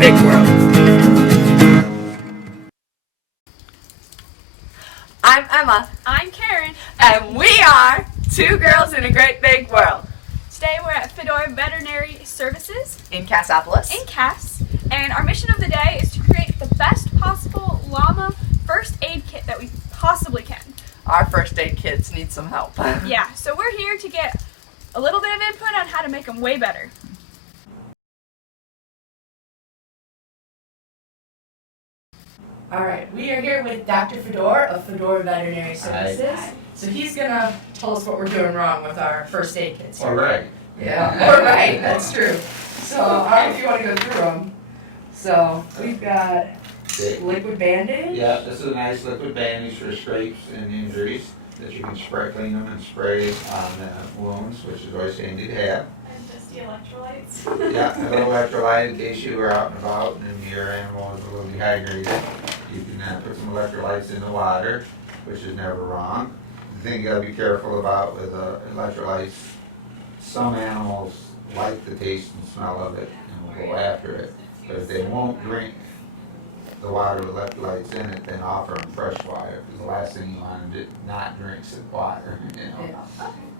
big world. I'm Emma. I'm Karen. And we are Two Girls in a Great Big World. Today we're at Fedores Veterinary Services In Cassopolis. in Cass. And our mission of the day is to create the best possible llama first aid kit that we possibly can. Our first aid kids need some help. Yeah, so we're here to get a little bit of input on how to make them way better. All right, we are here with Dr. Fedor of Fedores Veterinary Services. Hi. So he's gonna tell us what we're doing wrong with our first aid kits. All right. Yeah, all right, that's true. So, all right, if you want to go through them. So, we've got liquid Band-Aid. Yeah, this is a nice liquid bandage for scrapes and injuries that you can spray, clean them and spray on wounds, which is always handy to have. And just the electrolytes. Yeah, a little electrolyte in case you are out and about and your animal is a little dehydrated. You can put some electrolytes in the water, which is never wrong. The thing you gotta be careful about with electrolytes, some animals like the taste and smell of it and will go after it. But if they won't drink the water with electrolytes in it, then offer them fresh water. Because the last thing you want to do, not drink some water, you know.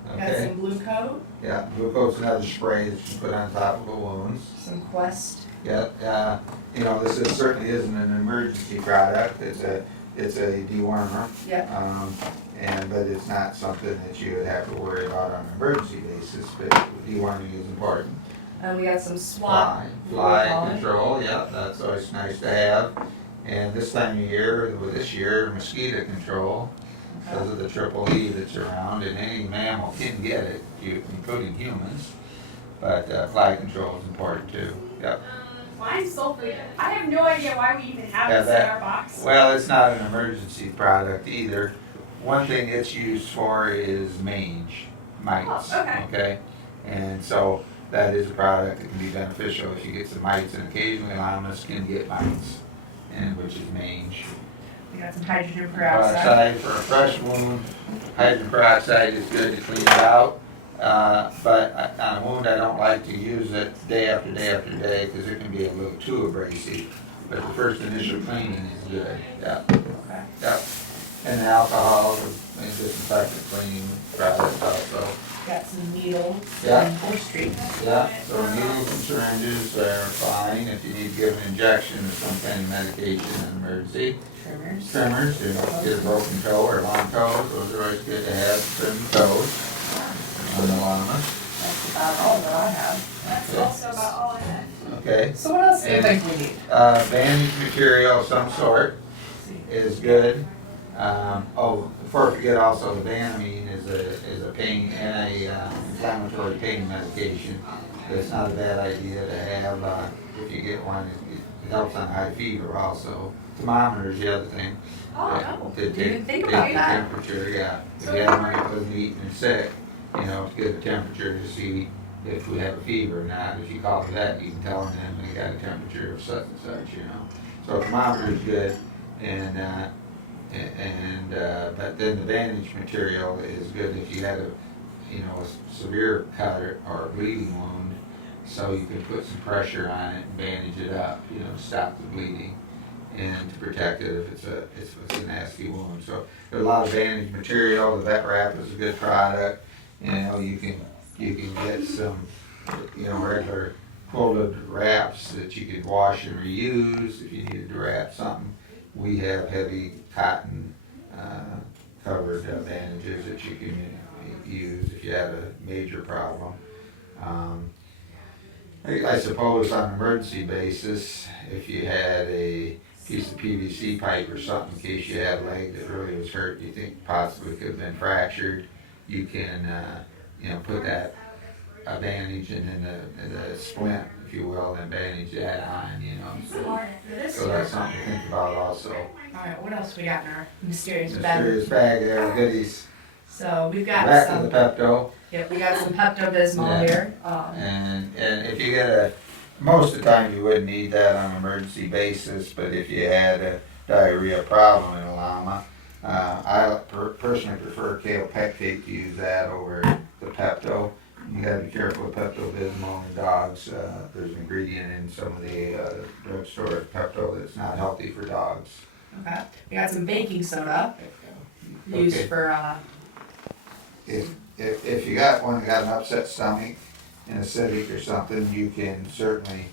Got Okay? some Blue Coat, Yeah, glucose is another spray that you put on top of the wounds. some Quest. Yeah, you know, certainly isn't an emergency product. It's a dewormer. Yep. But it's not something that you would have to worry about on an emergency basis. But deworming is important. And we got some Swap. Fly control. Yeah, that's always nice to have. And this time of year, with this year, mosquito control. Because of the triple E that's around, and any mammal can get it, including humans. But fly control is important too. Yep. Flying sulfate. I have no idea why we even have Yeah, this in our box. Well, it's not an emergency product either. One thing it's used for is mange, mites. Oh, okay. And so that is a product that can be beneficial if you get some mites, and occasionally llamas can get mites, and which is mange. We got some hydrogen peroxide. Peroxide for a fresh wound. Hydrogen peroxide is good to clean it out. But on a wound, I don't like to use it day after day after day because it can be a little too abrasive. But the first initial cleaning is good. Yeah. Okay. Yep. And the alcohol and disinfectant cleaning product also. Got some needles Yeah. and horse treatment. Yeah. So needles and syringes are fine if you need to give an injection or some kind of medication in an emergency. Trimmers, you know, get a broken toe or long toes, those are always good to have, trim toes on the llamas. That's about all that I have. That's Okay. also about all I have. Okay. So what else do you And- think we need? Bandage material of some sort is good. Before I forget also, the Banamine is a pain, inflammatory pain medication. It's not a bad idea to have, if you get one, it helps on high fever also. Thermometer is the other thing. Oh, To didn't even think take about the that. temperature, yeah. If you have one that wasn't eating and sick, you know, to get the temperature to see if we have a fever or not. If you call the vet, you can tell them they got a temperature of such and such, you know. So a thermometer is good, but then the bandage material is good if you had a severe cut or a bleeding wound, so you can put some pressure on it and bandage it up, you know, to stop the bleeding and to protect it if it's a nasty wound. So there's a lot of bandage material. The vet wrap is a good product. You know, you can get some, you know, regular quilted wraps that you could wash and reuse if you needed to wrap something. We have heavy cotton covered bandages that you can use if you have a major problem. I suppose on an emergency basis, if you had a piece of PVC pipe or something, in case you had a leg that really was hurt, you think possibly could have been fractured, you can put that a bandage and then the splint, if you will, and bandage that on, you know. So that's something to think about also. Alright, what else we got in our mysterious bag? Mysterious bag there, of goodies. So we've got Back some. to the Pepto. Yep, we got some Pepto-Bismol Yeah. here. And if you get most of the time you wouldn't need that on an emergency basis, but if you had a diarrhea problem in a llama, I personally prefer kale pectate to use that over the Pepto You gotta be careful with Pepto-Bismol in dogs. There's an ingredient in some of the drugstore Pepto that's not healthy for dogs. Okay. We got some baking soda used Okay. for If you got one that got an upset stomach and acidic or something, you can certainly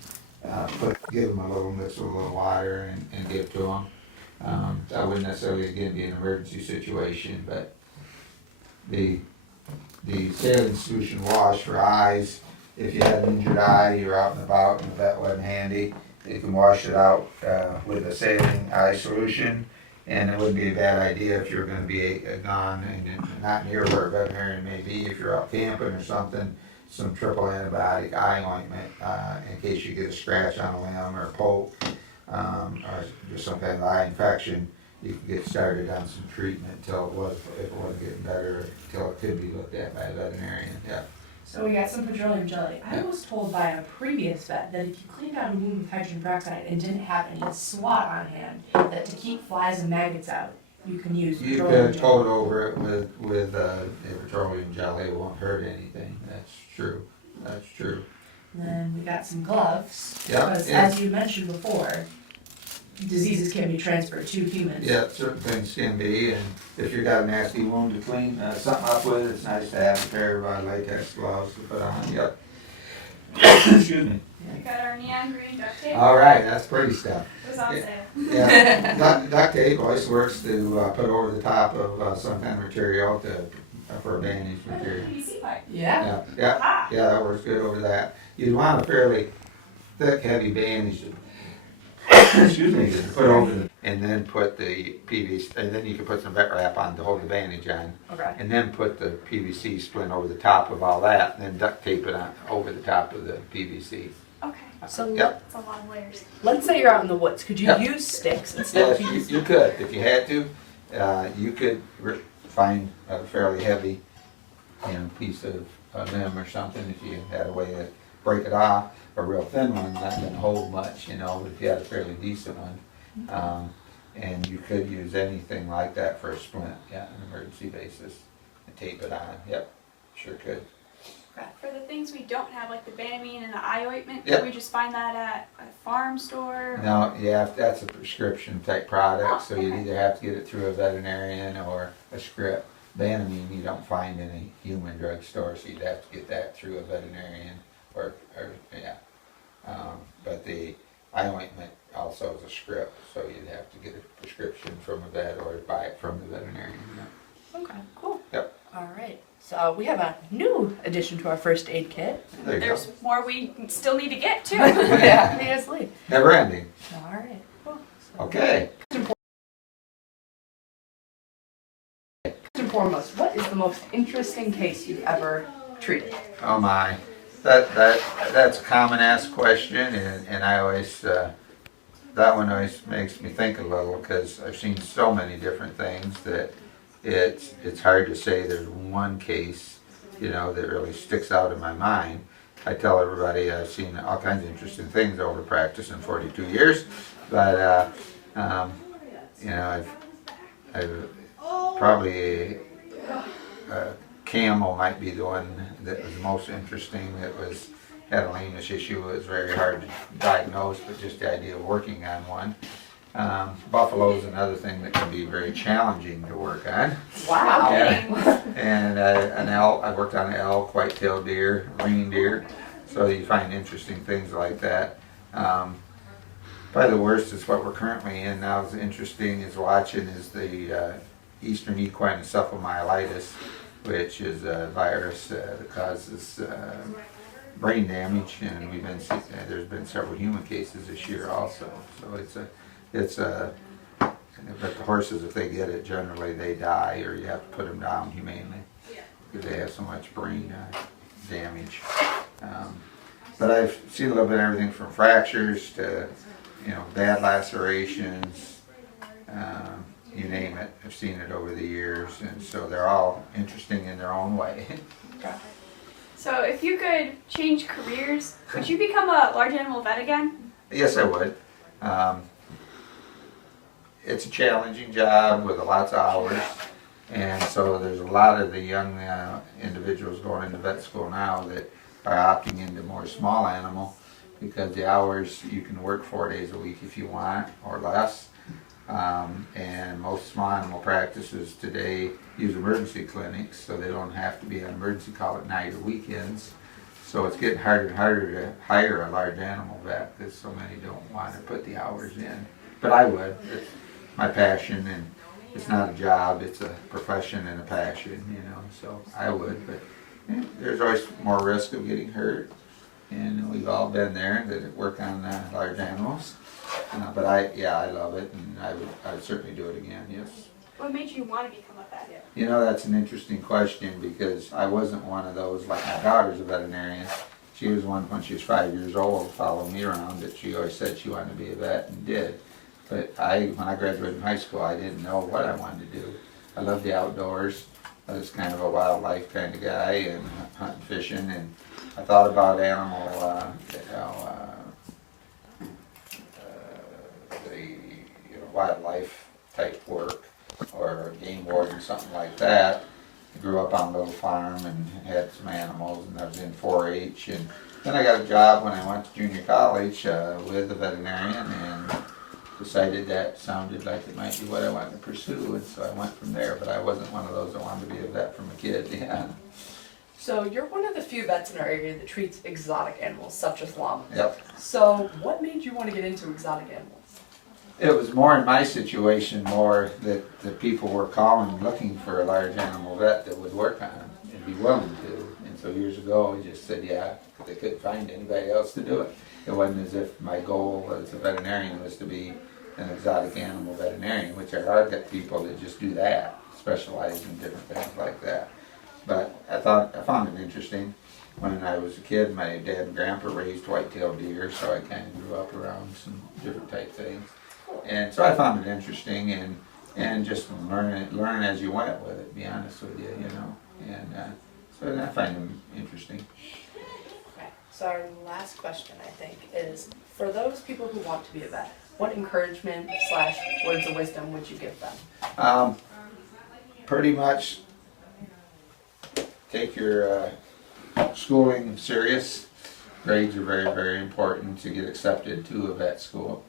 give them a little mix with a little water and give to them. That wouldn't necessarily again be an emergency situation, but the saline solution wash for eyes, if you had an injured eye, you're out and about and the vet wasn't handy, you can wash it out with a saline eye solution. And it wouldn't be a bad idea if you're gonna be gone and not near where a veterinarian may be, if you're out camping or something, some triple antibiotic eye ointment, in case you get a scratch on a limb or a poke, or just some kind of eye infection, you can get started on some treatment until if it wasn't getting better, until it could be looked at by a veterinarian, yeah. So we got some petroleum jelly. I Yeah. was told by a previous vet that if you cleaned out a wound with hydrogen peroxide and didn't have any SWAT on hand, that to keep flies and maggots out, you can use You petroleum could jelly. coat over it with petroleum jelly, it won't hurt anything, that's true, that's true. And then we got some gloves. Yeah, Because yeah. as you mentioned before, diseases can be transferred to humans. Yeah, certain things can be, and if you got a nasty wound to clean something up with, it's nice to have a pair of latex gloves to put on, yep. Excuse me. We got our neon green duct tape. All right, that's pretty stuff. It was on Yeah. sale. Yeah, duct tape always works to put over the top of some kind of material for a bandage What a material. PVC pipe. Yeah. Yeah, Ah. yeah, that works good over that. You'd want a fairly thick, heavy bandage to, excuse me, to put over the, and then put the PVC, and then you can put some vet wrap on to hold the bandage on. Okay. And then put the PVC splint over the top of all that, and then duct tape it on over the top of the PVC. Okay. So Yep. That's a lot of layers. let's say you're out in the woods. Could you Yep. use sticks instead of Yes, PVC? you could, if you had to. You could find a fairly heavy, piece of limb or something, if you had a way to break it off. A real thin one, not gonna hold much, but if you had a fairly decent one. And you could use anything like that for a splint, yeah, on an emergency basis, and tape it on, yep, sure could. For the things we don't have, like the Banamine and the eye ointment, Yep. can we just find that at a farm store? No, yeah, that's a prescription type product, Oh, so you'd okay. either have to get it through a veterinarian or a script. Banamine, you don't find in a human drugstore, so you'd have to get that through a veterinarian or yeah. But the eye ointment also is a script, so you'd have to get a prescription from a vet or buy it from the veterinarian. Yeah. Okay, cool. Yep. All right. So we have a new addition to our first aid kit. There you There's go. more we still need to get too. Yeah, obviously. Never ending. All right. Cool. So Okay. First and foremost, what is the most interesting case you've ever treated? Oh my, that's a common asked question, and I always that one always makes me think a little because I've seen so many different things that it's hard to say there's one case that really sticks out in my mind. I tell everybody I've seen all kinds of interesting things over practice in 42 years, but I've probably camel might be the one that was most interesting. That had a lameness issue. It was very hard to diagnose, but just the idea of working on one. Buffalo is another thing that can be very challenging to work on. Wow. Yeah. And an elk, I worked on elk, white-tailed deer, reindeer, so you find interesting things like that. Probably the worst is what we're currently in now. Is interesting is watching is the Eastern equine encephalomyelitis, which is a virus that causes brain damage, and there's been several human cases this year also. So but the horses, if they get it, generally they die, or you have to put them down humanely because they have so much brain damage. But I've seen a little bit of everything from fractures to bad lacerations. You name it, I've seen it over the years, and so they're all interesting in their own way. So if you could change careers, would you become a large animal vet again? Yes, I would. It's a challenging job with lots of hours. And so there's a lot of the young individuals going into vet school now that are opting into more small animal because the hours you can work 4 days a week if you want or less. And most small animal practices today use emergency clinics, so they don't have to be on emergency call at night or weekends. So it's getting harder and harder to hire a large animal vet because so many don't want to put the hours in. But I would. It's my passion, and it's not a job, it's a profession and a passion, you know, so I would. But there's always more risk of getting hurt, and we've all been there that work on large animals. But I love it, and I would certainly do it again, yes. What made you want to become a vet? You know, that's an interesting question because I wasn't one of those, like my daughter's a veterinarian. She was one when she was 5 years old, following me around, that she always said she wanted to be a vet and did. But when I graduated from high school, I didn't know what I wanted to do. I love the outdoors. I was kind of a wildlife kind of guy, and hunting, fishing, and I thought about animal, wildlife type work, or game warden, something like that. I grew up on a little farm and had some animals, and I was in 4-H, and then I got a job when I went to junior college with a veterinarian, and decided that sounded like it might be what I wanted to pursue, and so I went from there. But I wasn't one of those that wanted to be a vet from a kid. Yeah. So you're one of the few vets in our area that treats exotic animals, such as llamas. Yep. So what made you want to get into exotic animals? It was more in my situation, more that the people were calling, looking for a large animal vet that would work on them and be willing to. And so years ago, I just said, yeah, because they couldn't find anybody else to do it. It wasn't as if my goal as a veterinarian was to be an exotic animal veterinarian, which there are people that just do that, specialize in different things like that. But I found it interesting. When I was a kid, my dad and grandpa raised white-tailed deer, so I kind of grew up around some different type things. And so I found it interesting, and just learn as you went with it, to be honest with you, you know. And so I find them interesting. Okay. So our last question, I think, is for those people who want to be a vet, what encouragement / words of wisdom would you give them? Pretty much take your schooling serious. Grades are very, very important to get accepted to a vet school.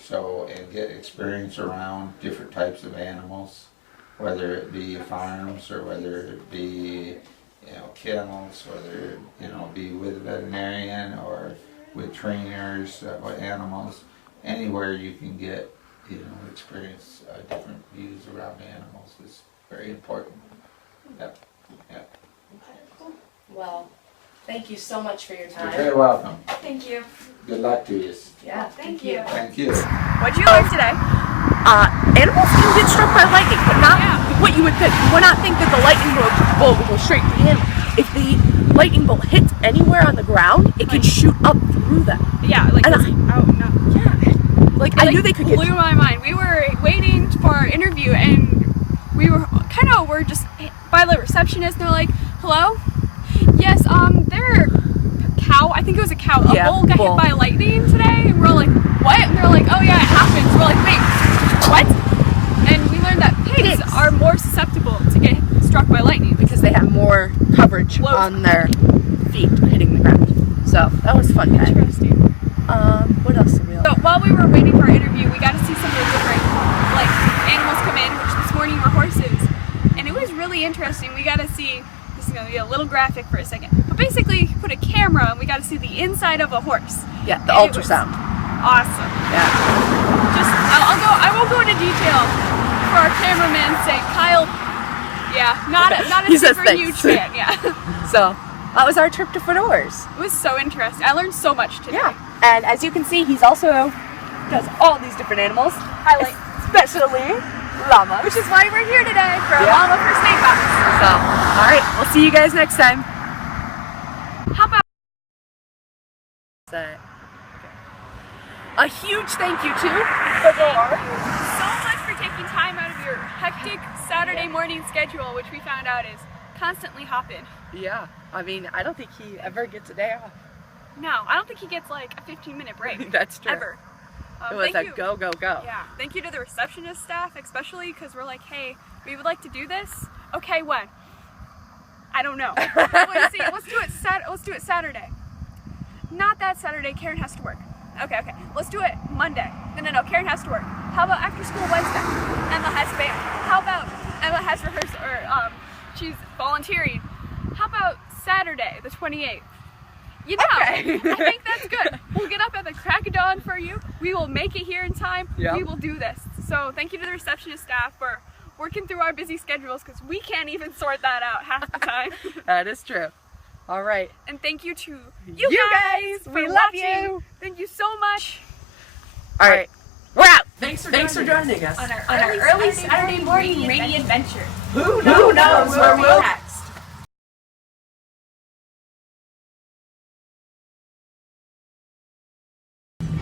So, and get experience around different types of animals, whether it be farms or whether it be, kennels, whether, be with a veterinarian or with trainers, with animals. Anywhere you can get, experience different views around animals is very important. Yep. Yep. Okay, cool. Well, thank you so much for your time. You're very welcome. Thank you. Good luck to you. Yeah, Thank you. Thank you. What'd you learn today? Animals can get struck by lightning, but not what you would think. You would not think that the lightning bolt would go straight to the animal. If the lightning bolt hits anywhere on the ground, it can shoot up through them. Yeah, like, And oh no. Yeah. Like, I knew they could get. Blew my mind. We were waiting for our interview, and we're just by the receptionist, and they're like, hello? Yes, their cow, I think it was a cow, a bull got hit by lightning today, and we're like, what? And they're like, oh yeah, it happens. We're like, wait, what? And we learned that pigs are more susceptible to get struck by lightning Because they have more coverage on their feet hitting the ground. So, that was fun, guys. Interesting. What else did we learn? So while we were waiting for our interview, we got to see some of the different animals come in, which this morning were horses. And it was really interesting. We got to see, this is going to be a little graphic for a second, but basically you put a camera and we got to see the inside of a horse. Yeah, the ultrasound. Awesome. Yeah. I won't go into detail for our cameraman's sake. Kyle, not a He says super thanks. huge fan, yeah. So, that was our trip to Fedores. It was so interesting. I learned so much today. Yeah. And as you can see, he's also does all these different animals. Highlight. Especially llama. Which is why we're here today for a llama first aid box. So, alright, we'll see you guys next time. How about a huge thank you to Fedores. so much for taking time out of your hectic Saturday morning schedule, which we found out is constantly hopping. Yeah, I mean, I don't think he ever gets a day off. No, I don't think he gets like a 15-minute break. That's true. Ever. It was Thank a you. go, go, go. Yeah, thank you to the receptionist staff, especially because we're like, hey, we would like to do this. Okay, when? I don't know. Let's see. Let's do it Saturday. Not that Saturday. Karen has to work. Okay. Let's do it Monday. No. Karen has to work. How about after school Wednesday? Emma has band. How about Emma has rehearsal, or she's volunteering. How about Saturday, the 28th? You know, I think that's good. We'll get up at the crack of dawn for you. We will make it here in time. Yep. We will do this. So thank you to the receptionist staff for working through our busy schedules, because we can't even sort that out half the time. That is true. All right. And thank you to you guys for We love watching. you. Thank you so much. All right. We're out. Thanks for joining us On our early Saturday morning rainy adventure. Who knows where we'll next?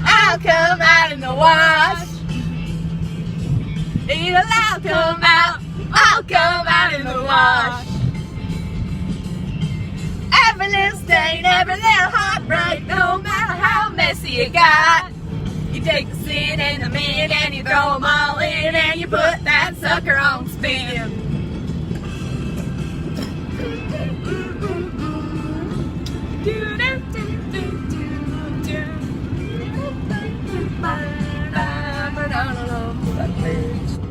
I'll come out in the wash. I'll come out. I'll come out in the wash. Every little stain, every little heartbreak, no matter how messy you got. You take the sin and the men and you throw them all in and you put that sucker on spin.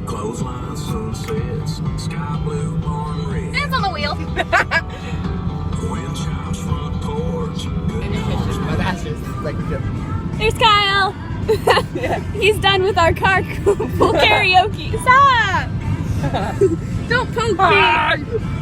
Clothesline sunsets, sky blue barn red. Hands on the wheel. Wind chimes front porch. There's Kyle. He's done with our carpool karaoke. Stop! Don't poke me.